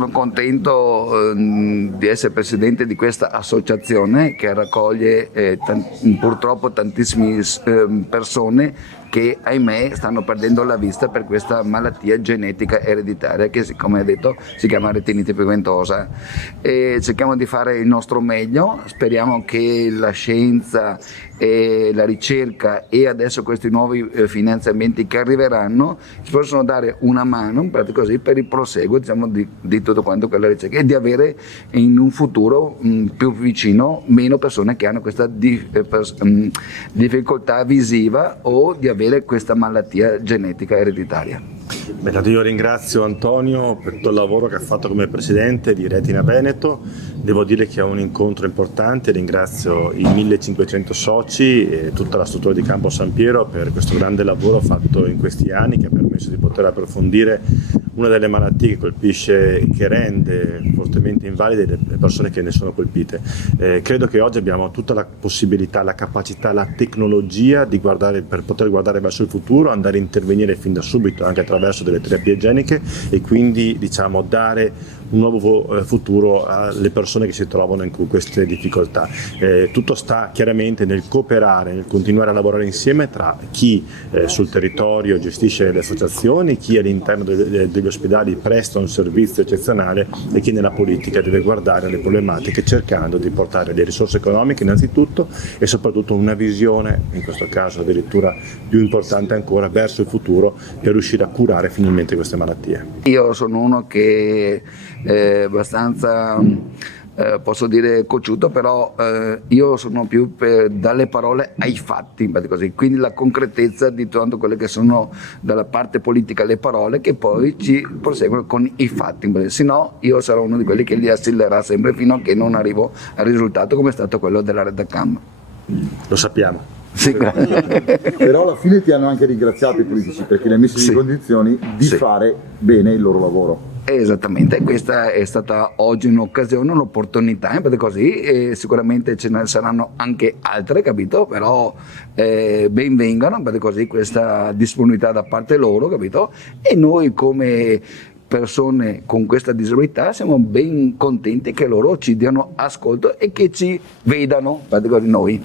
sono contento di essere presidente di questa associazione che raccoglie purtroppo tantissime persone che ahimè stanno perdendo la vista per questa malattia genetica ereditaria che, come ho detto, si chiama retinite pigmentosa. E cerchiamo di fare il nostro meglio, speriamo che la scienza e la ricerca e adesso questi nuovi finanziamenti che arriveranno ci possono dare una mano così per il proseguo, diciamo, di tutto quanto quella ricerca e di avere in un futuro più vicino meno persone che hanno questa difficoltà visiva o di avere questa malattia genetica ereditaria. Beh, io ringrazio Antonio per tutto il lavoro che ha fatto come presidente di Retina Veneto. Devo dire che è un incontro importante, ringrazio i 1500 soci e tutta la struttura di Campo San Piero per questo grande lavoro fatto in questi anni che ha permesso di poter approfondire una delle malattie che colpisce, che rende fortemente invalide le persone che ne sono colpite. Credo che oggi abbiamo tutta la possibilità, la capacità, la tecnologia di guardare, per poter guardare verso il futuro, andare a intervenire fin da subito anche attraverso delle terapie geniche e quindi dare un nuovo futuro alle persone che si trovano in queste difficoltà. Tutto sta chiaramente nel cooperare, nel continuare a lavorare insieme tra chi sul territorio gestisce le associazioni, chi all'interno degli ospedali presta un servizio eccezionale e chi nella politica deve guardare alle problematiche cercando di portare le risorse economiche innanzitutto e soprattutto una visione, in questo caso addirittura più importante ancora, verso il futuro per riuscire a curare finalmente queste malattie. Io sono uno che è abbastanza, posso dire, cocciuto, però io sono più dalle parole ai fatti, così. Quindi la concretezza di tanto quelle che sono dalla parte politica le parole che poi ci proseguono con i fatti, se no io sarò uno di quelli che li accelererà sempre fino a che non arrivo al risultato come è stato quello della Redacam. Lo sappiamo. Sì. Però alla fine ti hanno anche ringraziato i politici perché li hai messi in condizioni di fare bene il loro lavoro. Esattamente, questa è stata oggi un'occasione, un'opportunità, così, e sicuramente ce ne saranno anche altre, capito? Però ben vengano, così, questa disponibilità da parte loro, capito? E noi come persone con questa disabilità siamo ben contenti che loro ci diano ascolto e che ci vedano, noi,